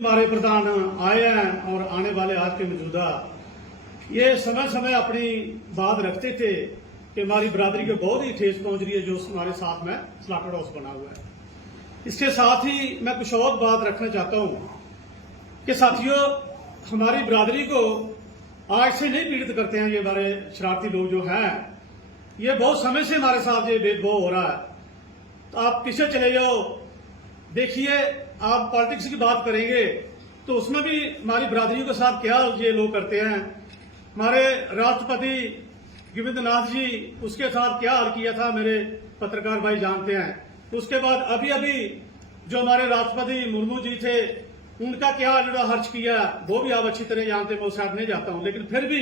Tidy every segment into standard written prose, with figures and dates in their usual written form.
हमारे प्रधान आए हैं और आने वाले आज के मौजूदा ये समय समय अपनी बात रखते थे कि हमारी बरादरी को बहुत ही ठेस पहुंच रही है जो हमारे साथ में स्लाटर हाउस बना हुआ है। इसके साथ ही मैं कुछ और बात रखना चाहता हूं कि साथियों, हमारी बरादरी को आज से नहीं पीड़ित करते हैं ये हमारे शरारती लोग जो हैं, ये बहुत समय से हमारे साथ ये भेदभाव हो रहा है। तो आप पीछे चले जाओ, देखिए, आप पॉलिटिक्स की बात करेंगे तो उसमें भी हमारी बरादरी के साथ क्या ये लोग करते हैं। हमारे राष्ट्रपति गोविंद नाथ जी, उसके साथ क्या हाल किया था मेरे पत्रकार भाई जानते हैं। उसके बाद अभी अभी जो हमारे राष्ट्रपति मुर्मू जी थे, उनका क्या हर्ष किया वो भी आप अच्छी तरह जानते हैं, मैं उस साथ नहीं जाता हूं। लेकिन फिर भी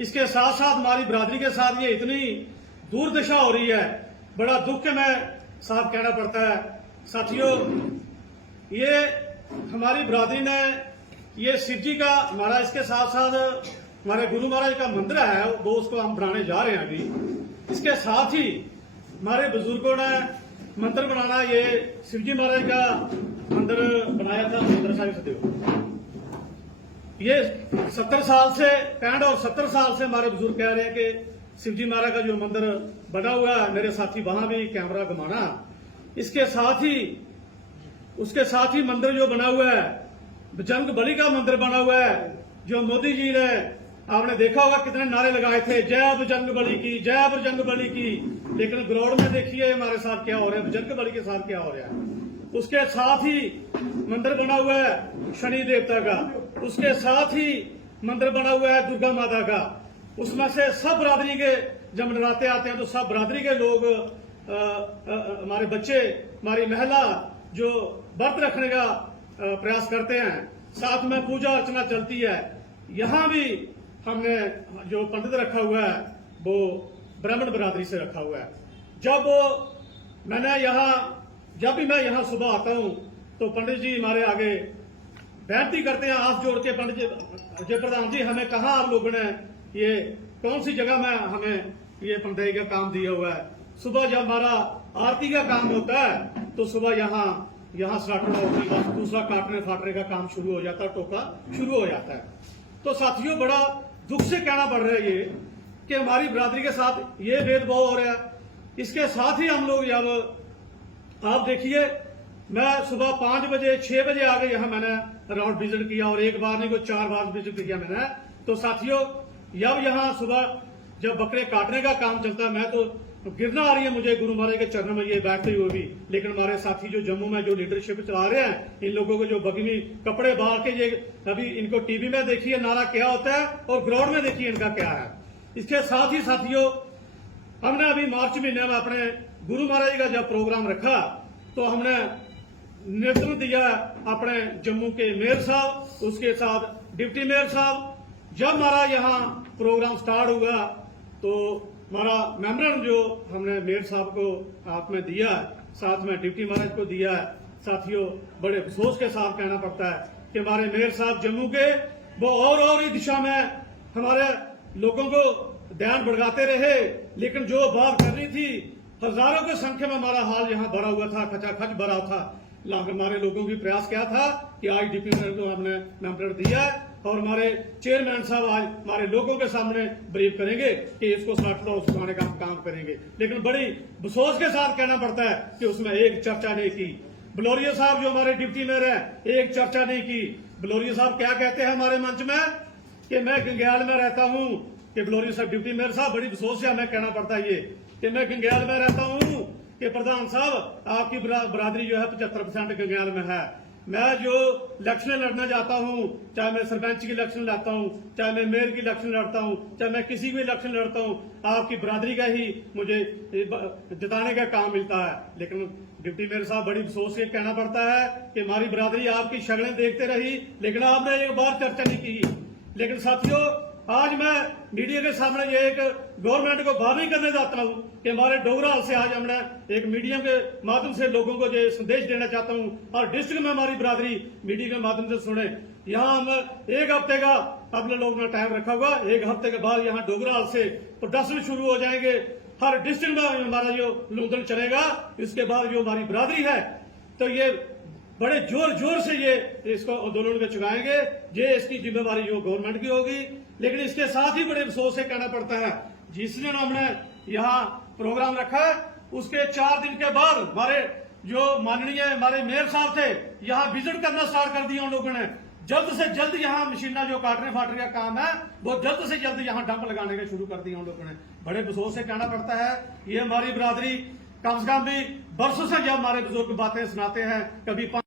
इसके साथ साथ हमारी बरादरी के साथ ये इतनी दुर्दशा हो रही है, बड़ा दुख है मैं साथ कहना पड़ता है। साथियों, ये हमारी बरादरी ने ये शिव जी का हमारा, इसके साथ साथ हमारे गुरु महाराज का मंदिर है वो, उसको हम बनाने जा रहे हैं अभी। इसके साथ ही हमारे बुजुर्गों ने मंदिर बनाना, ये शिव जी महाराज का मंदिर बनाया था मंदिर साहिब सदैव। ये 70 साल से 65 और 70 साल से हमारे बुजुर्ग कह रहे हैं कि शिव जी महाराज का जो मंदिर बना हुआ है, मेरे साथी वहां भी कैमरा घुमाना। उसके साथ ही मंदिर जो बना हुआ है, बजरंग बली का मंदिर बना हुआ है, जो मोदी जी ने, आपने देखा होगा कितने नारे लगाए थे, जय बजरंग बली की, जय बजरंग बली की। लेकिन ग्राउंड में देखिए हमारे साथ क्या हो रहा है, बजरंग बली के साथ क्या हो रहा है। उसके साथ ही मंदिर बना हुआ है शनि देवता का, उसके साथ ही मंदिर बना हुआ है दुर्गा माता का। उसमें से सब बरादरी के जब नराते आते हैं तो सब बरादरी के लोग, हमारे बच्चे, हमारी महिला जो व्रत रखने का प्रयास करते हैं, साथ में पूजा अर्चना चलती है। यहां भी हमने जो पंडित रखा हुआ है वो ब्राह्मण बरादरी से रखा हुआ है। जब भी मैं यहां सुबह आता हूं तो पंडित जी हमारे आगे बेनती करते हैं, हाथ जोड़ के, पंडित जी, जय प्रधान जी, हमें कहा आप लोगों ने ये कौन सी जगह में हमें ये पंडित का काम दिया हुआ है। सुबह जब हमारा आरती का काम होता है तो सुबह यहाँ स्टार्टर होता है, दूसरा काटने फाटने का काम शुरू हो जाता है, टोका शुरू हो जाता है। तो साथियों, बड़ा दुख से कहना पड़ रहा है ये कि हमारी बरादरी के साथ ये भेदभाव हो रहा है। इसके साथ ही हम लोग, जब आप देखिए, मैं सुबह 5 बजे 6 बजे आ गए यहाँ, मैंने राउंड विजिट किया और एक बार नहीं कोई 4 बार विजिट किया मैंने। तो साथियों, जब यहाँ सुबह जब बकरे काटने का काम चलता है, मैं तो गिरना आ रही है मुझे गुरु महाराज के चरणों में ये बैठते हुए भी। लेकिन हमारे साथी जो जम्मू में जो लीडरशिप चला रहे हैं, इन लोगों को जो बगनी कपड़े बांध के, ये अभी इनको टीवी में देखिए नारा क्या होता है और ग्राउंड में देखिए इनका क्या है। इसके साथ ही साथियों, हमने अभी मार्च महीने में अपने गुरु महाराज का जब प्रोग्राम रखा तो हमने नेतृत्व दिया अपने जम्मू के मेयर साहब, उसके साथ डिप्टी मेयर साहब। जब हमारा यहाँ प्रोग्राम स्टार्ट हुआ तो हमारा मेमोरेंडम जो हमने मेयर साहब को हाथ में दिया, साथ में डिप्टी महाराज को दिया है। साथियों, बड़े अफसोस के साथ कहना पड़ता है कि हमारे मेयर साहब जम्मू के वो और इस दिशा में हमारे लोगों को ध्यान भड़काते रहे। लेकिन जो बात करनी थी, हजारों की संख्या में हमारा हाल यहाँ भरा हुआ था, खचाखच भरा था। हमारे लोगों की प्रयास क्या था कि आज डिप्टी मेयर को हमने मेमोरेंडम दिया है और हमारे चेयरमैन साहब आज हमारे लोगों के सामने ब्रीफ करेंगे कि इसको स्लाटर हाउस उठाने का काम करेंगे। लेकिन बड़ी अफसोस के साथ कहना पड़ता है कि उसमें एक चर्चा नहीं की। बलोरिया साहब जो हमारे डिप्टी मेयर है, एक चर्चा नहीं की। बलोरिया साहब क्या कहते हैं हमारे मंच में कि मैं गंगयाल में रहता हूं, कि बलोरिया साहब डिप्टी मेयर साहब, बड़ी अफसोस से हमें कहना पड़ता है ये कि मैं गंगयाल में रहता हूं कि प्रधान साहब आपकी बरादरी जो है 75% गंगयाल में है। मैं जो इलेक्शन लड़ना चाहता हूं, चाहे मैं सरपंच की इलेक्शन लड़ता हूं, चाहे मैं मेयर की इलेक्शन लड़ता हूं, चाहे मैं किसी भी इलेक्शन लड़ता हूं, आपकी बरादरी का ही मुझे जिताने का काम मिलता है। लेकिन डिप्टी मेयर साहब, बड़ी अफसोस से कहना पड़ता है कि हमारी बरादरी आपकी शक्लें देखते रही लेकिन आपने एक बार चर्चा नहीं की। लेकिन साथियों, आज मैं मीडिया के सामने ये एक गवर्नमेंट को बात नहीं करने जाता हूं कि हमारे डोगरा से आज हमने एक मीडिया के माध्यम से लोगों को ये संदेश देना चाहता हूं और डिस्ट्रिक्ट में हमारी बरादरी मीडिया के माध्यम से सुने। यहाँ हम 1 हफ्ते का अपने लोगों ने टाइम रखा हुआ, 1 हफ्ते के बाद यहाँ डोगरा से प्रोडक्शन शुरू हो जाएंगे। हर डिस्ट्रिक्ट में हमारा जो लूधन चलेगा। इसके बाद जो हमारी बरादरी है, तो ये बड़े जोर जोर से ये इसको आंदोलन को चुकाएंगे। ये इसकी जिम्मेवारी जो गवर्नमेंट की होगी। लेकिन इसके साथ ही बड़े अफसोस से कहना पड़ता है, जिस दिन हमने यहाँ प्रोग्राम रखा है उसके 4 दिन के बाद हमारे जो माननीय हमारे मेयर साहब थे, यहाँ विजिट करना स्टार्ट कर दिया उन लोगों ने। जल्द से जल्द यहाँ मशीना जो काटने फाटने का काम है वो जल्द से जल्द यहाँ डंप लगाने का शुरू कर दिया उन लोगों ने। बड़े अफसोस से कहना पड़ता है, ये हमारी बिरादरी कम से कम भी बरसों से जब हमारे बुजुर्ग बातें सुनाते हैं, कभी